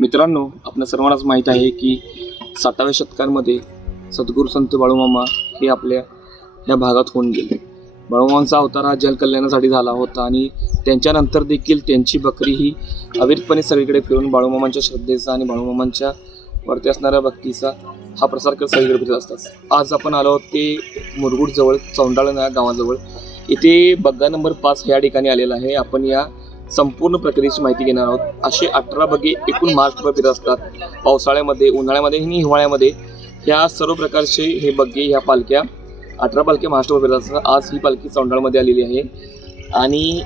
मित्रांनो, आपल्या सर्वांनाच माहीत आहे की 60व्या शतकामध्ये सद्गुरू संत बाळूमामा हे आपल्या या भागात होऊन गेले. बाळूमामांचा अवतार हा जलकल्याणासाठी झाला होता आणि त्यांच्यानंतर देखील त्यांची बकरी ही अविरतपणे सगळीकडे फिरून बाळूमामांच्या श्रद्धेचा आणि बाळूमामांच्या वरती असणाऱ्या भक्तीचा हा प्रसार करत सगळीकडे फिरत असतात. आज आपण आलो आहोत ते मुरगुडजवळ चौंडाळण या गावाजवळ. इथे बग्गा नंबर 5 या ठिकाणी आलेला आहे. आपण या संपूर्ण प्रक्रियेची माहिती घेणार आहोत. असे 18 बग्गे एकूण महाराष्ट्रभर फिरत असतात. पावसाळ्यामध्ये, उन्हाळ्यामध्ये आणि हिवाळ्यामध्ये ह्या सर्व प्रकारचे हे बग्गे, ह्या पालख्या 18 पालख्या महाराष्ट्रभर फिरत असतात. आज ही पालखी चौंडाळमध्ये आलेली आहे आणि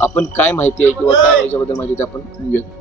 आपण काय माहिती आहे किंवा काय याच्याबद्दल माहिती ते आपण घेऊयात.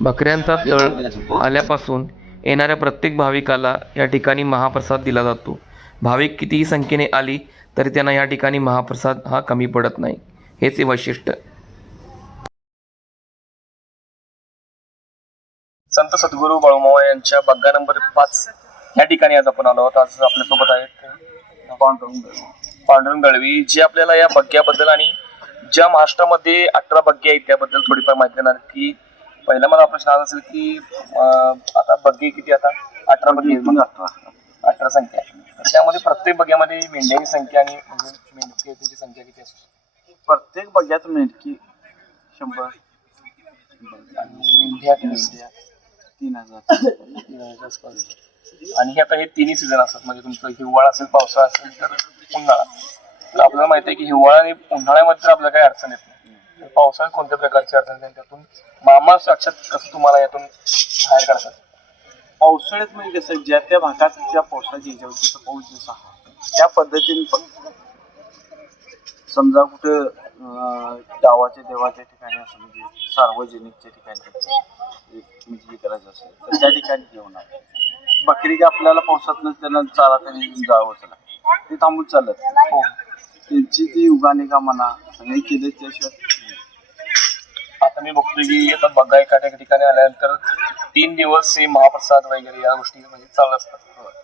बकऱ्यांचा सण आल्यापासून येणाऱ्या प्रत्येक भाविकाला या ठिकाणी महाप्रसाद दिला जातो. भाविक कितीही संख्येने आली तरी त्यांना या ठिकाणी महाप्रसाद हा कमी पडत नाही. हेच हे वैशिष्ट्य. संत सद्गुरू बाळूमामा यांच्या बग्गा नंबर 5 या ठिकाणी आज आपण आलो आहोत. आज आपल्यासोबत आहेत पांडुरंग दळवी, जे आपल्याला या बग्ग्याबद्दल आणि ज्या महाराष्ट्रामध्ये 18 बग्गे आहेत त्याबद्दल थोडीफार माहिती देणार. की पहिला मला प्रश्न आज असेल की आता बग्गे किती, आता 18 बग्गे, 18 संख्या, तर त्यामध्ये प्रत्येक बग्ग्यामध्ये मेंढ्यांची संख्या आणि मेंढ्यांची संख्या किती असते? प्रत्येक बग्ग्यात मेंढकी 100 आणि मेंढ्या किती असते? 3000 आसपास. आणि हे आता हे तिन्ही सीझन असतात, म्हणजे तुमचं हिवाळा असेल, पावसाळा असेल, तर उन्हाळा. तर आपल्याला माहिती आहे की हिवाळा आणि उन्हाळ्यामध्ये तर आपल्याला काही अडचण येत नाही. पावसाळ्यात कोणत्या प्रकारची अडचण येते, त्यातून मामा साक्षात कसं तुम्हाला यातून बाहेर काढतात? पावसाळ्यात म्हणजे कसं, ज्या त्या भागात ज्या पावसाची ह्याच्यावर तिथं पाऊस जसा त्या पद्धतीने समजा कुठं गावाच्या देवाच्या ठिकाणी असं म्हणजे सार्वजनिकच्या ठिकाणी म्हणजे करायचं असेल तर त्या ठिकाणी घेऊन बकरी का आपल्याला पावसात त्यांना चारा त्यांनी जावं चला ते थांबून चालत. हो. त्यांची ती उगाने का म्हणा सगळे केले त्याशिवाय. आता मी बघतोय की आता बघा एका ठिकाणी आल्यानंतर 3 दिवस हे महाप्रसाद वगैरे या गोष्टी म्हणजे चालू असतात.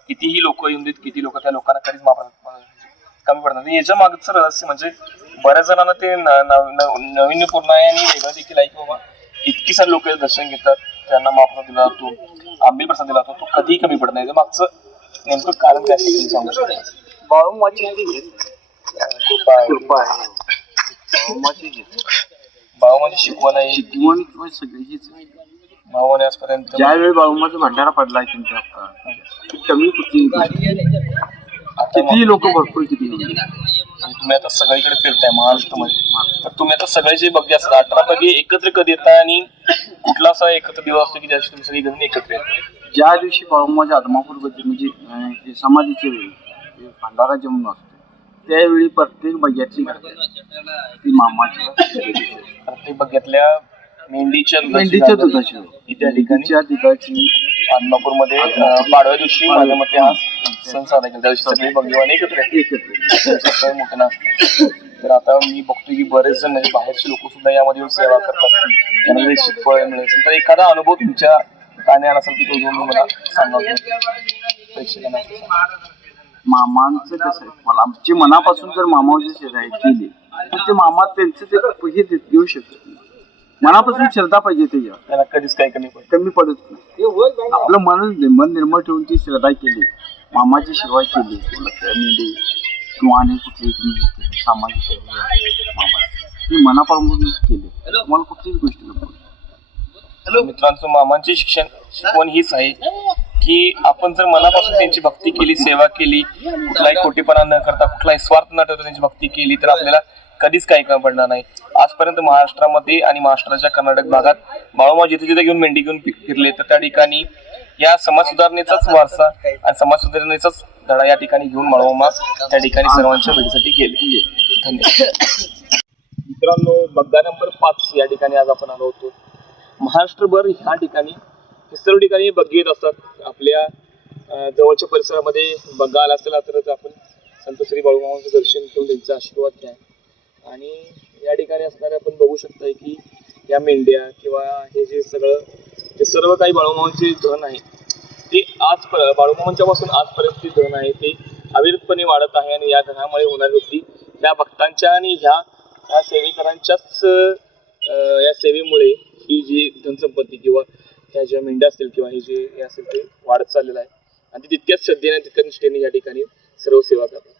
कितीही लोक येऊन देत, किती लोक, त्या लोकांना कधीच महाप्रसाद कमी पडतात. याच्या मागचं रहस्य म्हणजे बऱ्याच जणांना ते नाविन्यपूर्ण आहे आणि वेगळं देखील आहे की बाबा इतकी सारे लोक दर्शन घेतात, त्यांना महाप्रसाद दिला जातो, आंबील प्रसाद दिला जातो, तो कधीही कमी पडत नाही. मागचं नेमकं कारण काय असेल सांगू शकता? बाळूमाची कृपा आहे. बाळूमाची शिकवण आहे, शिकवण सगळी हीच. बाळूमाने आजपर्यंत ज्यावेळी बाळूमाचा भंडारा पडला त्यांच्या कमी कुठली कितीही लोक भरपूर किती आणि तुम्ही आता सगळीकडे फिरताय महाराष्ट्रामध्ये, तर तुम्ही आता सगळे जे बघे असतात 18 बघे एकत्र कधी येतात आणि कुठला असा एकत्र दिवस असतो की ज्या दिवशी तुम्ही सगळी घरून एकत्र येतात? ज्या दिवशी बाळूमामाच्या आदमापूरमध्ये म्हणजे हे समाधीच्या वेळी भंडारा जेवण असतो त्यावेळी प्रत्येक बग्याची ती मामाच्या प्रत्येक बघ्यातल्या मेंढीच्या दुधाची त्या ठिकाणी दुधाची आदमापूरमध्ये पाडव्या दिवशी माझ्या मते हा सण साजरा केला. त्या दिवशी सगळे बघेवाले एकत्र सण मोठं नसतं. तर आता मी बघतोय की बरेच जण म्हणजे बाहेरचे लोक सुद्धा यामध्ये येऊन सेवा करतात, त्यांना निश्चित फळ मिळेल. तर एखादा अनुभव तुमच्या कानावर असेल की तो घेऊन मला सांगावं प्रेक्षकांना. मामांचं कसं आहे, मला आमची मनापासून जर मामाची सेवा केली तर ते मामा त्यांचं ते हे देऊ शकतात. मनापासून श्रद्धा पाहिजे त्याच्यावर, त्याला कधीच काही कमी पडत नाही. आपलं मन निर्मळ ठेवून ती श्रद्धा केली, मामाची सेवा केली मेंढी किंवा आणि कुठली सामाजिक सेवा मामा ती मनापासून केली, तुम्हाला कुठलीच गोष्ट नको. मित्रांचं मामांचे शिकवण हीच आहे की आपण जर मनापासून त्यांची भक्ती केली, सेवा केली, कुठलाही खोटेपणा न करता, कुठलाही स्वार्थ न ठेवता त्यांची भक्ती केली तर आपल्याला कधीच काही कमी पडणार नाही. आजपर्यंत महाराष्ट्रामध्ये आणि महाराष्ट्राच्या कर्नाटक भागात बाळूमामा जिथे जिथे घेऊन मेंढी घेऊन फिरले तर त्या ठिकाणी या समाज सुधारणेचाच वारसा आणि समाज सुधारणेचाच धडा या ठिकाणी घेऊन बाळूमामा त्या ठिकाणी सर्वांच्या भेटीसाठी गेले. धन्यवाद. मित्रांनो, बग्गा नंबर 5 या ठिकाणी आज आपण आलो होतो. महाराष्ट्रभर ह्या ठिकाणी हे सर्व ठिकाणी बग्गे येत असतात. आपल्या जवळच्या परिसरामध्ये बग्गा आला असेल तरच आपण संत श्री बाळूमामांचं दर्शन घेऊन त्यांचा आशीर्वाद घ्या. आणि या ठिकाणी असणारे आपण बघू शकताय की या मेंढ्या किंवा हे जे सर्व काही बाळूमामांचे धन आहे ते बाळूमामांच्या पासून आजपर्यंत धन आहे ते अविरतपणे वाढत आहे. आणि या धनामुळे होणारी वृद्धी या भक्तांच्या आणि ह्या सेवेकरांच्याच या सेवेमुळे ही जी धनसंपत्ती किंवा ह्या ज्या मेंढ्या असतील किंवा हे जे असेल ते वाढत चाललेलं आहे. आणि ते तितक्याच श्रद्धेने तितक्याच निष्ठेने या ठिकाणी सर्व सेवा करतात.